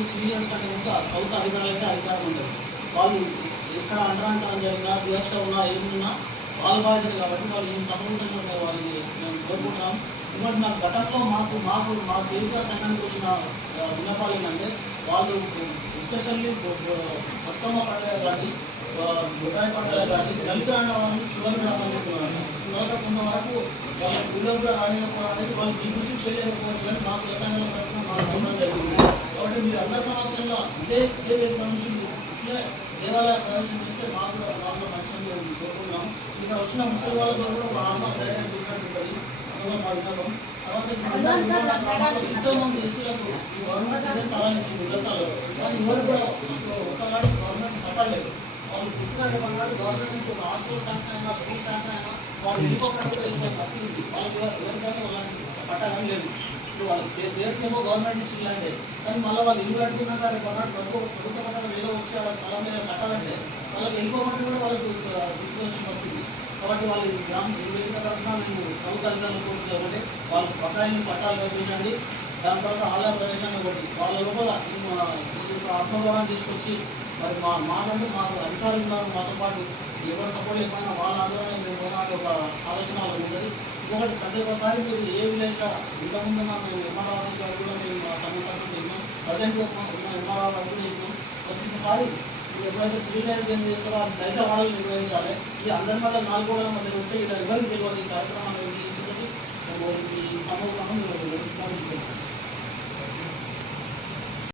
Only civilians కంటే ముందు ప్రభుత్వ అధికారులైతే అధికారం ఉంటుంది. వాళ్ళు ఎక్కడ అంటరాంతరం జరిగినా వివక్ష ఉన్నా ఏమున్నా వాళ్ళ బాధ్యత కాబట్టి వాళ్ళు ఈ సమూహంగా ఉండే వాళ్ళని మేము కోరుకుంటున్నాం. ఇంకోటి మాకు గతంలో మా కేంద్ర సైన్యానికి వచ్చిన విన్నపాలు ఏంటంటే వాళ్ళు ఎస్పెషల్లీ బతుకమ్మ పండుగ కానీ బుటాయి పండుగ కానీ దళిత వాళ్ళని చివరి రావాలని చెప్తున్నారు. ఉన్న వరకు వాళ్ళ పిల్లలు కూడా రానివ్వడం అనేది వాళ్ళు మీ దృష్టికి తెలియకపోవచ్చు కానీ మా వ్యవసాయంలో తరఫున మాకు చూడడం జరిగింది. కాబట్టి మీరు అందరి సమక్షంలో ఇదే నుంచి ఇట్లే దేవాలయ ప్రదర్శన చేస్తే మాకు మంచిగా కోరుకుంటున్నాం. ఇక్కడ వచ్చిన ముసలి వాళ్ళతో కూడా ఒక ఆత్మ ధైర్యం చూసినట్టు మా విన్నపం. తర్వాత ఎంతోమంది ఎస్సీలకు ఈ గవర్నమెంట్ ఇదే స్థలాన్ని ఇచ్చింది, ఇళ్ల స్థలాలు. కానీ ఎవరు కూడా ఒక్కగాడు గవర్నమెంట్ కట్టాలేదు. వాళ్ళు పుస్తకాలు ఏమన్నాడు గవర్నమెంట్ నుంచి ఒక హాస్టల్ శాంక్షన్ అయినా స్కూల్ శాంక్షన్ అయినా వాళ్ళు వెళ్ళిపోకుండా పరిస్థితి ఉంది. వాళ్ళకి ఎవరికైనా వాళ్ళని కట్టాలని లేదు. ఇప్పుడు వాళ్ళకి పేరుకేమో గవర్నమెంట్ నుంచి ఇలాంటి కానీ మళ్ళీ వాళ్ళు ఇల్లు కట్టుకున్నాక కొన్నాడు ప్రభుత్వ పథకాలు ఏదో వచ్చి వాళ్ళ స్థలం మీద కట్టాలంటే వాళ్ళకి వెళ్ళిపోమంటే కూడా వాళ్ళకి గుర్తుకోవాల్సిన వస్తుంది. కాబట్టి వాళ్ళు తరఫున మేము ప్రభుత్వ అధికారులు కోరుతుంది ఒకటి వాళ్ళ బకాయిని పట్టాలు కల్పించండి. దాని తర్వాత ఆలయ ప్రదేశాన్ని ఒకటి వాళ్ళ లోపల ఆత్మగౌరవాన్ని తీసుకొచ్చి మరి మాకంటూ మాకు అధికారులు ఉన్నారు, మాతో పాటు ఎవరు సపోర్ట్ లేకపోయినా వాళ్ళ ఆందోళన మేము అనే ఒక ఆలోచన వాళ్ళకి ఉంటుంది. ఇంకొకటి ప్రతి ఒక్కసారి మీరు ఏ విలేజ్లో ఇంతకుముందు మేము ఎంఆర్ఓ ఆఫీస్ గారు కూడా మేము సమీపంలో చెప్పాం, ప్రజెంట్ ఎంఆర్ఓ గారు కూడా చెప్పాం. ప్రతిసారి ఎప్పుడైతే సివిలైజ్ ఏం చేస్తారో అది దళిత వాడలు నిర్వహించాలి. ఈ అందరి మధ్య 4 గోడల మధ్య ఉంటే ఇలా ఎవరికి తెలియదు ఈ కార్యక్రమాలు ఈ సమూహాలను